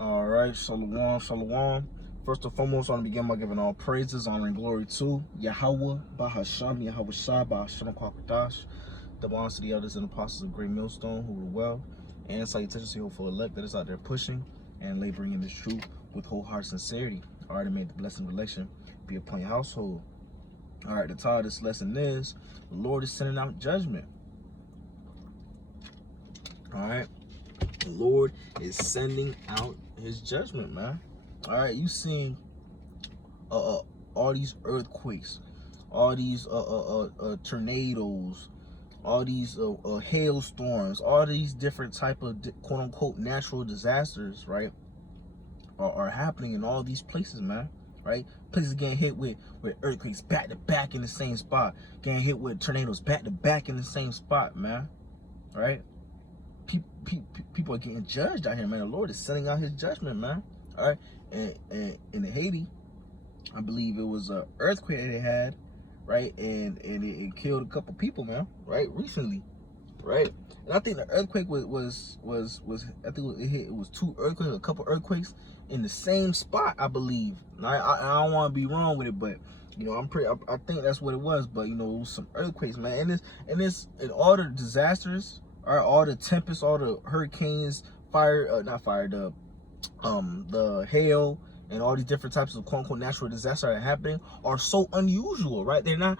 All right, shalom, shalom. First and foremost, I want to begin by giving all praises, honor, and glory to Yahweh, Bahasham, Yahweh Shai, Bahasham Kwakadash, double honors to the elders and apostles of Great Millstone who were well, and salutations to the hopeful elect that is out there pushing and laboring in this truth with wholehearted sincerity. All right, and may the blessing of election be upon your household. All right, the title of this lesson is The Lord is Sending Out Judgment. All right. The Lord is sending out his judgment, man. All right, you seeing all these earthquakes, all these tornadoes, all these hailstorms, all these different type of quote unquote natural disasters, right, are happening in all these places, man. Right, places getting hit with earthquakes back to back in the same spot, getting hit with tornadoes back to back in the same spot, man. Right. People are getting judged out here, man. The Lord is sending out his judgment, man. All right, and in Haiti, I believe it was an earthquake they had, right, and it killed a couple people, man, right, recently, right. And I think the earthquake was I think it was two earthquakes, a couple earthquakes in the same spot, I believe. I don't want to be wrong with it, but you know, I think that's what it was. But you know, it was some earthquakes, man, and all the disasters. All the tempests, all the hurricanes, the hail, and all these different types of quote unquote natural disasters that are happening are so unusual, right? And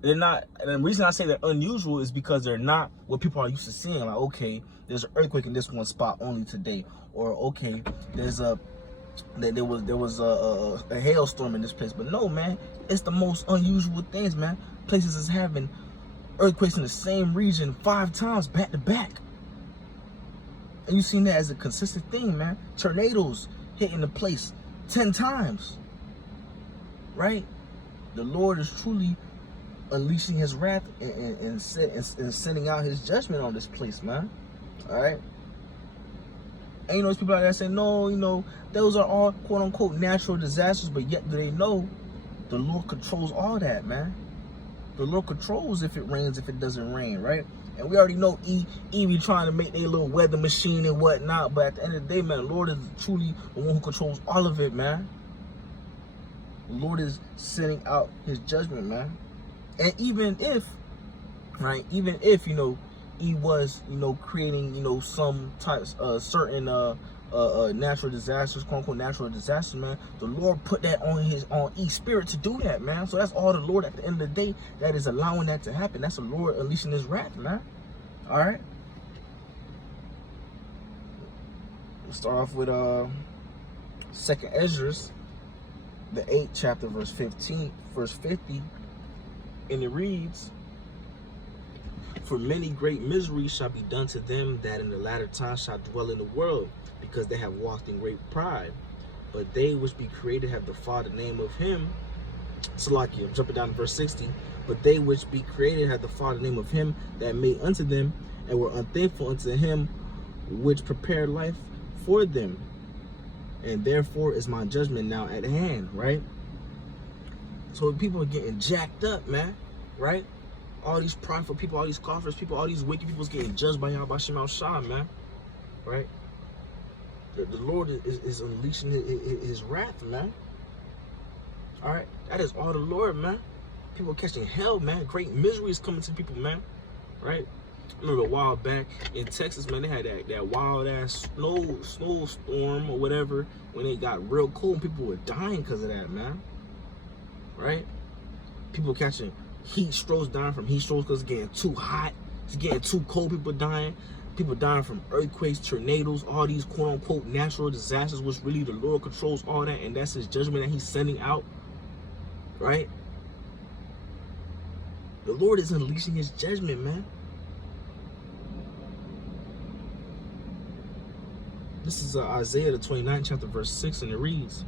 the reason I say they're unusual is because they're not what people are used to seeing. Like, okay, there's an earthquake in this one spot only today, or okay, there was a hailstorm in this place. But no, man, it's the most unusual things, man. Places is having earthquakes in the same region 5 times back to back, and you've seen that as a consistent thing, man. Tornadoes hitting the place 10 times, right? The Lord is truly unleashing his wrath and sending out his judgment on this place, man. All right. And you know, there's people out there saying, no, you know, those are all quote unquote natural disasters, but yet do they know the Lord controls all that, man? The Lord controls if it rains, if it doesn't rain, right? And we already know be trying to make their little weather machine and whatnot, but at the end of the day, man, the Lord is truly the one who controls all of it, man. The Lord is sending out his judgment, man. And even if, you know, he was, you know, creating, you know, some types certain natural disasters, quote unquote natural disasters, man, the Lord put that on each spirit to do that, man. So that's all the Lord at the end of the day that is allowing that to happen. That's the Lord unleashing his wrath, man. All right. We'll start off with 2nd Ezra, the 8th chapter, verse 50, and it reads, "For many great miseries shall be done to them that in the latter time shall dwell in the world, because they have walked in great pride. But they which be created have defied the name of him." Salakia, I'm jumping down to verse 60. "But they which be created have defied the name of him that made unto them, and were unthankful unto him which prepared life for them. And therefore is my judgment now at hand," right? So people are getting jacked up, man, right? All these prideful people, all these scoffers people, all these wicked people's getting judged by Yahweh Shema Shah, man, right? The Lord is unleashing his wrath, man. All right, that is all the Lord, man. People catching hell, man. Great misery is coming to people, man. Right? I remember a while back in Texas, man, they had that wild ass snowstorm or whatever when it got real cold and people were dying because of that, man. Right? People catching heat strokes, dying from heat strokes because it's getting too hot, it's getting too cold. People dying. People dying from earthquakes, tornadoes, all these quote-unquote natural disasters, which really the Lord controls all that, and that's his judgment that he's sending out, right? The Lord is unleashing his judgment, man. This is Isaiah, the 29th chapter, verse 6, and it reads,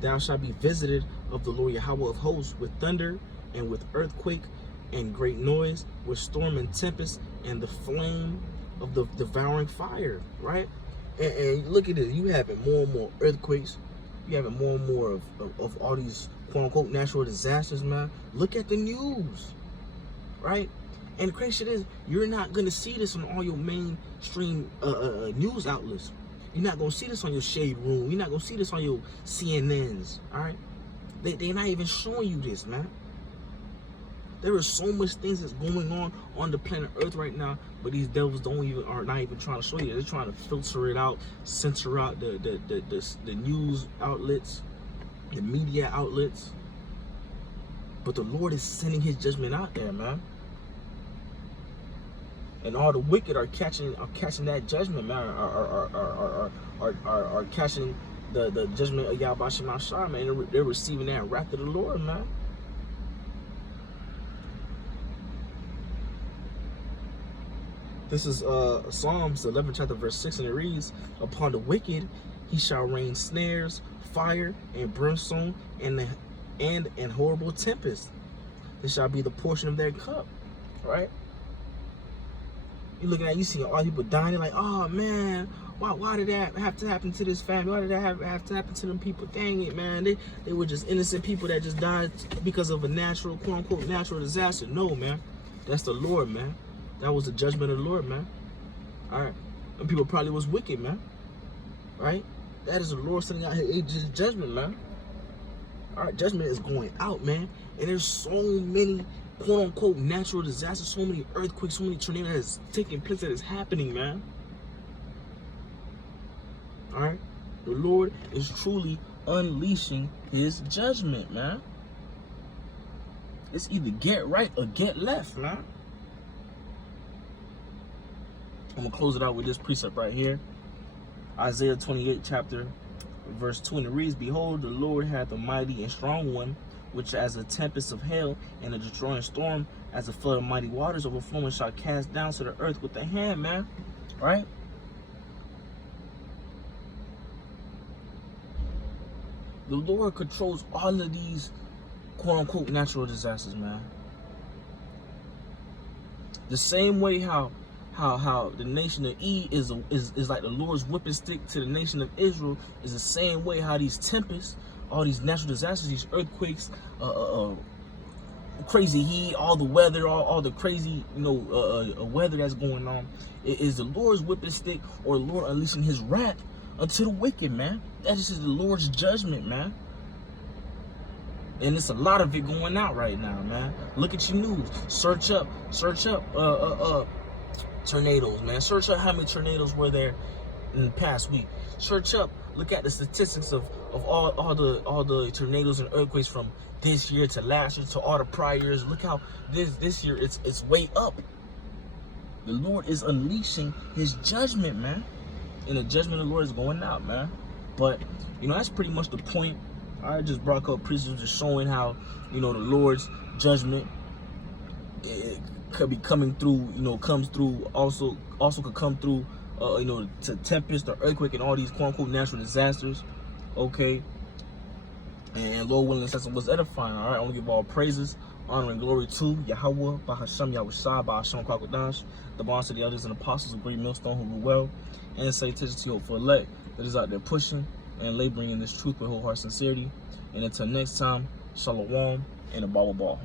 "Thou shalt be visited of the Lord Yahweh of hosts with thunder and with earthquake and great noise, with storm and tempest and the flame of the devouring fire," right? And look at this, you having more and more earthquakes, you having more and more of all these quote unquote natural disasters, man. Look at the news, right? And the crazy shit is, you're not gonna see this on all your mainstream news outlets. You're not gonna see this on your Shade Room. You're not gonna see this on your CNNs. All right, they're not even showing you this, man. There are so much things that's going on the planet Earth right now, but these devils are not even trying to show you. They're trying to filter it out, censor out the news outlets, the media outlets. But the Lord is sending His judgment out there, man. And all the wicked are catching that judgment, man. Are catching the judgment of Yahweh Shema Shah, man. They're receiving that wrath of the Lord, man. This is Psalms 11 chapter verse 6, and it reads, "Upon the wicked He shall rain snares, fire, and brimstone, and horrible tempest. This shall be the portion of their cup." Right? You looking at, you see all people dying, like, oh man, why did that have to happen to this family? Why did that have to happen to them people? Dang it, man. They were just innocent people that just died because of a natural, quote unquote, natural disaster. No, man. That's the Lord, man. That was the judgment of the Lord, man. All right. And people probably was wicked, man. Right? That is the Lord sending out His judgment, man. All right, judgment is going out, man. And there's so many, quote unquote, natural disasters, so many earthquakes, so many tornadoes that is taking place, that is happening, man. All right? The Lord is truly unleashing His judgment, man. It's either get right or get left, man. I'm going to close it out with this precept right here. Isaiah 28 chapter verse 2, and it reads, "Behold, the Lord hath a mighty and strong one, which as a tempest of hail and a destroying storm, as a flood of mighty waters overflowing, shall cast down to the earth with the hand," man. Right? The Lord controls all of these quote unquote natural disasters, man. The same way how the nation of E is like the Lord's whipping stick to the nation of Israel, is the same way how these tempests, all these natural disasters, these earthquakes, crazy heat, all the weather, all the crazy, weather that's going on, it is the Lord's whipping stick, or the Lord unleashing His wrath unto the wicked, man. That is the Lord's judgment, man. And it's a lot of it going out right now, man. Look at your news. Search up tornadoes, man. Search up how many tornadoes were there in the past week. Search up, look at the statistics of all the tornadoes and earthquakes from this year to last year to all the prior years. Look how this year it's way up. The Lord is unleashing His judgment, man. And the judgment of the Lord is going out, man. But that's pretty much the point. I just brought up precepts just showing how the Lord's judgment, it could be coming through, comes through, also could come through, to tempest or earthquake and all these quote unquote natural disasters. Okay. And Lord willing, this lesson was edifying. All right. I want to give all praises, honor, and glory to Yahweh, Bahasham Yahushai, Bahasham Kwakadash, the bonds to the elders and apostles, a great millstone who rule well, and salutations to your hopeful elect that is out there pushing and laboring in this truth with whole heart sincerity. And until next time, shalom and a ball.